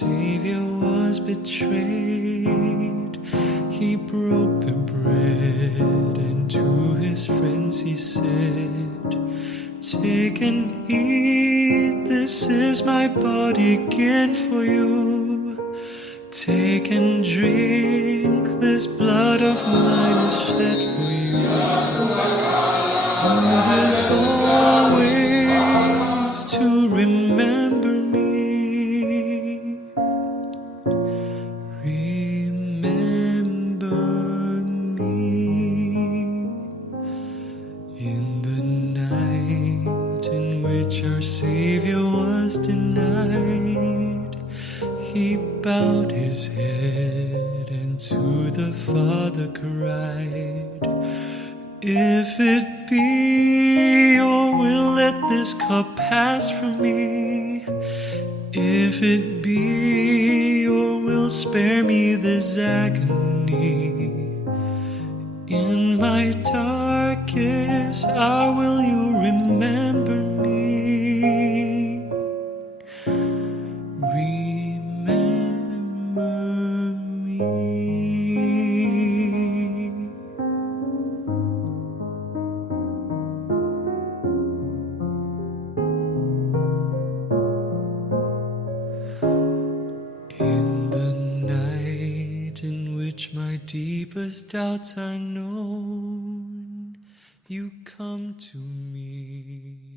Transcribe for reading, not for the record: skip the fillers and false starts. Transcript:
Savior was betrayed, he broke the bread, and to his friends he said, "Take and eat, this is my body given for you. Take and drink, this blood of mine is shed for you. Do this always to remember me. Remember me." In the night in which our Savior was denied, he bowed his head and to the Father cried, "If it be your will, let this cup pass from me. If it be your will, spare me this agony. In my darkest hour will you remember me? Remember me." In the night in which my deepest doubts are known, you come to me.